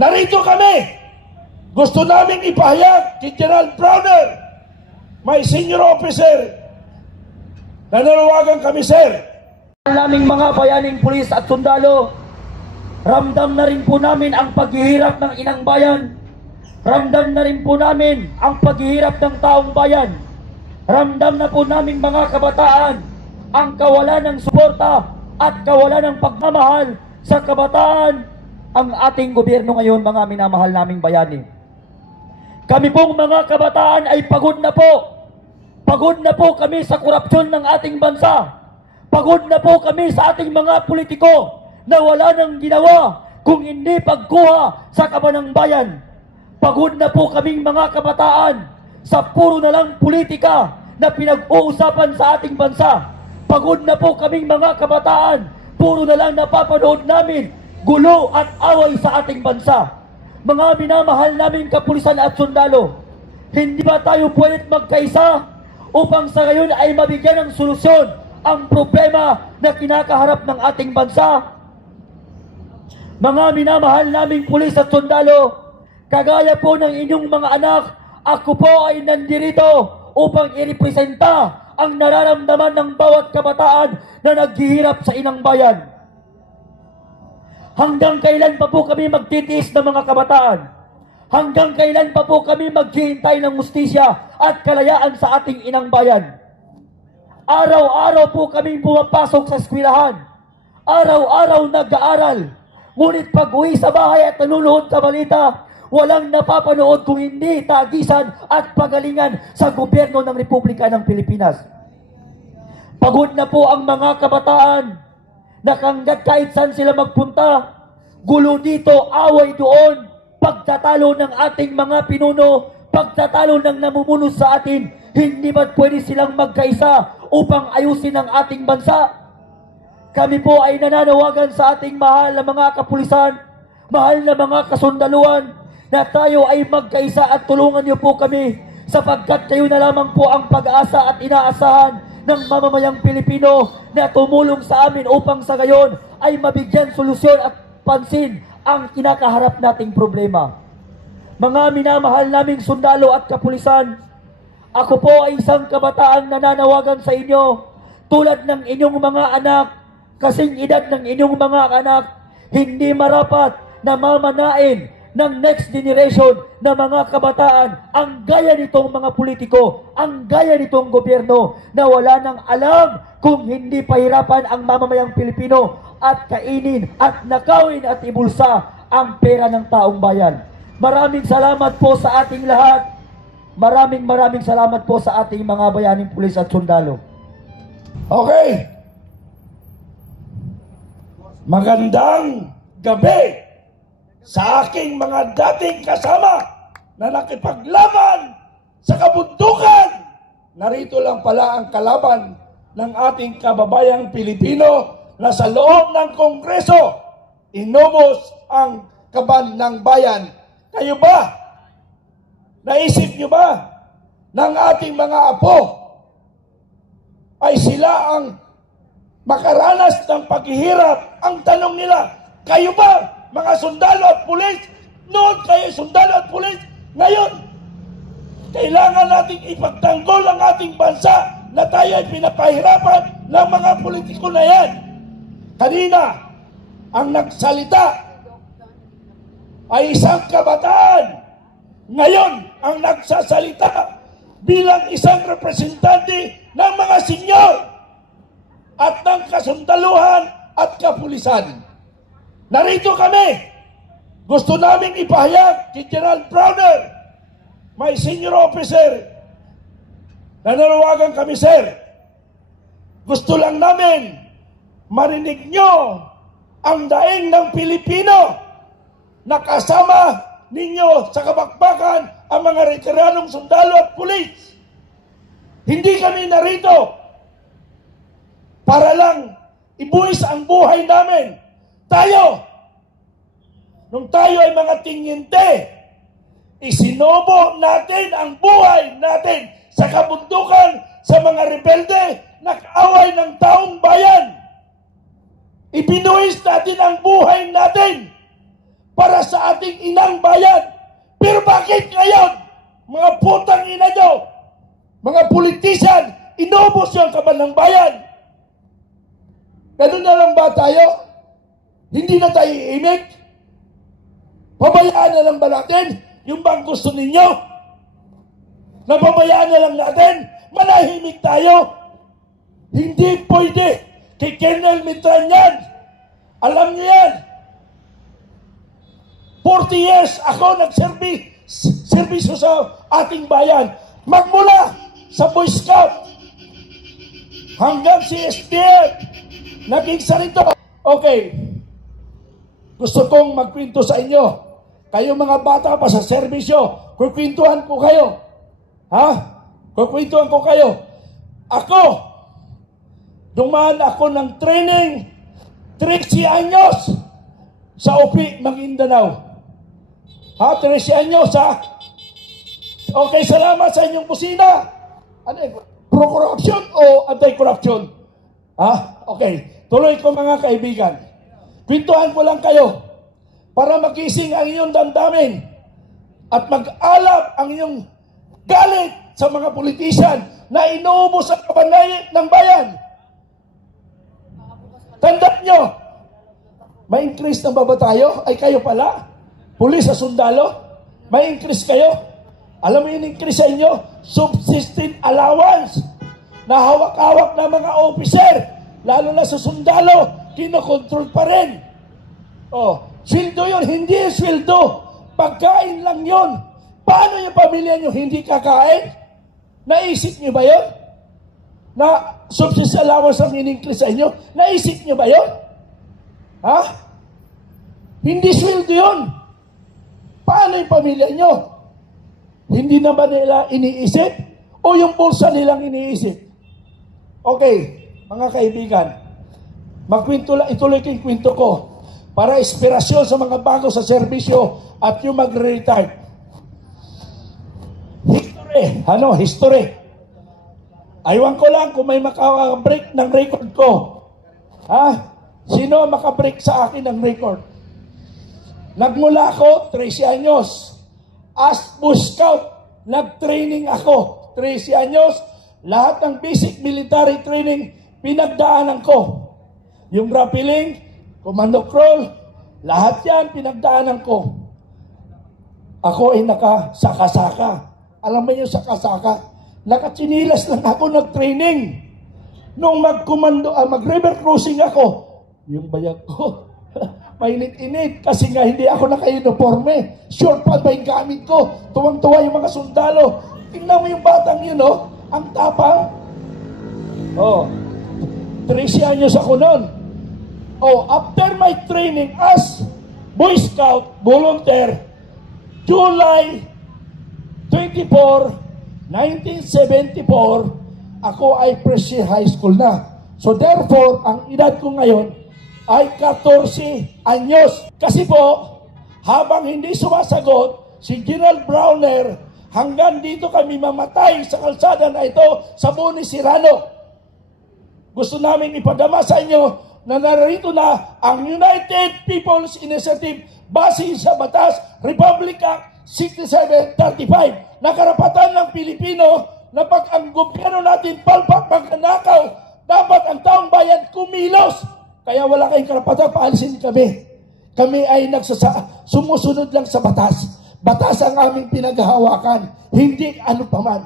Narito kami. Gusto namin ipahayag kay General Browner, may senior officer, nananawagan kami, sir. Naming mga bayaning pulis at sundalo, ramdam na rin po namin ang paghihirap ng inang bayan. Ramdam na rin po namin ang paghihirap ng taong bayan. Ramdam na po namin mga kabataan ang kawalan ng suporta at kawalan ng pagmamahal sa kabataan ang ating gobyerno ngayon, mga minamahal naming bayani. Kami pong mga kabataan ay pagod na po. Pagod na po kami sa korupsyon ng ating bansa. Pagod na po kami sa ating mga politiko na wala nang ginawa kung hindi pagkuha sa kabanang bayan. Pagod na po kaming mga kabataan sa puro na lang politika na pinag-uusapan sa ating bansa. Pagod na po kaming mga kabataan, puro na lang napapanood namin gulo at away sa ating bansa. Mga minamahal naming kapulisan at sundalo, hindi ba tayo pwede magkaisa upang sa ngayon ay mabigyan ng solusyon ang problema na kinakaharap ng ating bansa? Mga minamahal naming pulis at sundalo, kagaya po ng inyong mga anak, ako po ay nandirito upang irepresenta ang nararamdaman ng bawat kabataan na naghihirap sa inang bayan. Hanggang kailan pa po kami magtitiis ng mga kabataan? Hanggang kailan pa po kami maghihintay ng hustisya at kalayaan sa ating inang bayan? Araw-araw po kami pumapasok sa eskwelahan. Araw-araw nag-aaral. Ngunit pag-uwi sa bahay at nanonood sa balita, walang napapanood kung hindi tagisan at pagalingan sa gobyerno ng Republika ng Pilipinas. Pagod na po ang mga kabataan na kahit saan sila magpunta, gulo dito, away doon, pagtatalo ng ating mga pinuno, pagtatalo ng namumuno sa atin, hindi ba't pwede silang magkaisa upang ayusin ang ating bansa? Kami po ay nananawagan sa ating mahal na mga kapulisan, mahal na mga kasundaluan, na tayo ay magkaisa at tulungan niyo po kami sapagkat kayo na lamang po ang pag-asa at inaasahan ng mamamayang Pilipino na tumulong sa amin upang sa gayon ay mabigyan solusyon at pansin ang kinakaharap nating problema. Mga minamahal naming sundalo at kapulisan, ako po ay isang kabataang nananawagan sa inyo tulad ng inyong mga anak, kasing edad ng inyong mga anak, hindi marapat na mamanain ng next generation na mga kabataan ang gaya nitong mga politiko, ang gaya nitong gobyerno na wala nang alam kung hindi pahirapan ang mamamayang Pilipino at kainin at nakawin at ibulsa ang pera ng taong bayan. Maraming salamat po sa ating lahat. Maraming salamat po sa ating mga bayaning pulis at sundalo. Okay. Magandang gabi sa aking mga dating kasama na nakipaglaban sa kabundukan. Narito lang pala ang kalaban ng ating kababayang Pilipino na sa loob ng Kongreso inubos ang kaban ng bayan. Kayo ba? Naisip nyo ba ng ating mga apo ay sila ang makaranas ng paghihirap? Ang tanong nila, kayo ba mga sundalo at pulis? Noon kayo sundalo at pulis. Ngayon, kailangan nating ipagtanggol ang ating bansa na tayo ay pinapahirapan ng mga politiko na yan. Kanina, ang nagsalita ay isang kabataan. Ngayon, ang nagsasalita bilang isang representante ng mga senyor at ng kasundaluhan at kapulisan. Narito kami. Gusto namin ipahayag kay General Browner, may senior officer, nananawagan kami, sir. Gusto lang namin marinig nyo ang daing ng Pilipino na kasama ninyo sa kabakbakan ang mga retiradong sundalo at pulis. Hindi kami narito para lang ibuwis ang buhay namin. Nung tayo ay mga tinyente, isinubo natin ang buhay natin sa kabundukan sa mga rebelde na kaaway ng taong bayan. Ibinuwis natin ang buhay natin para sa ating inang bayan. Pero bakit ngayon, mga putang ina nyo, mga politician, inubos yung kaban ng bayan? Ganun na lang ba tayo? Hindi na tayo iimik? Pabayaan na lang ba natin yung bang gusto ninyo? Napabayaan na lang natin? Manahimik tayo? Hindi pwede. Kay Colonel Mitran yan. Alam niyo yan. 40 years ako nagserbisyo sa ating bayan. Magmula sa Boy Scout hanggang si SDF. Naging sarito. Okay. Gusto kong magkwento sa inyo. Kayo mga bata pa sa serbisyo, kukwentuhan ko kayo. Ha? Kukwentuhan ko kayo. Ako, dumaan ako ng training 13 anyos sa UPI Maguindanao. Ha? 13 anyos, ha? Okay, salamat sa inyong busina. Ano yun? Pro-corruption o anti-corruption? Ha? Okay. Tuloy ko mga kaibigan. Kwentuhan ko lang kayo para magising ang inyong damdamin at mag-alap ang inyong galit sa mga politician na inuubos ang kabanay ng bayan. Tandaan nyo, may increase na ba tayo? Ay kayo pala? Pulis sa sundalo? May increase kayo? Alam mo yung increase sa inyo? Subsistence allowance na hawak-hawak na mga officer, lalo na sa sundalo, kinokontrol pa rin. Oh, sweldo yun, hindi yung sweldo. Pagkain lang yun. Paano yung pamilya nyo hindi kakain? Naisip nyo ba yun? Na subsistence allowance ang in-increase sa inyo? Naisip nyo ba yun? Ha? Hindi sweldo yun. Paano yung pamilya nyo? Hindi na ba nila iniisip? O yung bulsa nilang iniisip? Okay, mga kaibigan, ituloy ko yung kwento ko para inspirasyon sa mga bago sa serbisyo at yung magre-retire. History. Aywan ko lang kung may makabreak ng record ko. Ha? Sino makabreak sa akin ng record? Nagmula ako, 13 anyos. As Boy Scout, nag-training ako. 13 anyos, lahat ng basic military training, pinagdaanan ko. Yung rappelling, commando crawl, lahat yan pinagdaanan ko. Ako ay nakasaka-saka. Alam mo yung saka-saka? Nakatsinilas lang ako nag-training. Nung mag-river cruising ako, yung bayag ko, mainit-init kasi nga hindi ako naka-uniforme. Short pant ba yung gamit ko? Tuwang-tuwa yung mga sundalo. Tingnan mo yung batang yun, oh. Ang tapang. Oh, 13 anyos ako noon. Oh, after my training as Boy Scout volunteer, July 24, 1974, ako ay Presi High School na. So therefore, ang edad ko ngayon ay 14 anyos. Kasi po, habang hindi sumasagot si General Browner, hanggang dito kami mamatay sa kalsada na ito sa Boni Serrano. Gusto namin ipadama sa inyo na narito na ang United People's Initiative base sa batas Republic Act 6735 na karapatan ng Pilipino na pag ang gobyerno natin palpak magnanakaw, dapat ang taong bayan kumilos. Kaya wala kayong karapatan, paalisin kami. Kami ay sumusunod lang sa batas. Batas ang aming pinaghahawakan, hindi ano paman.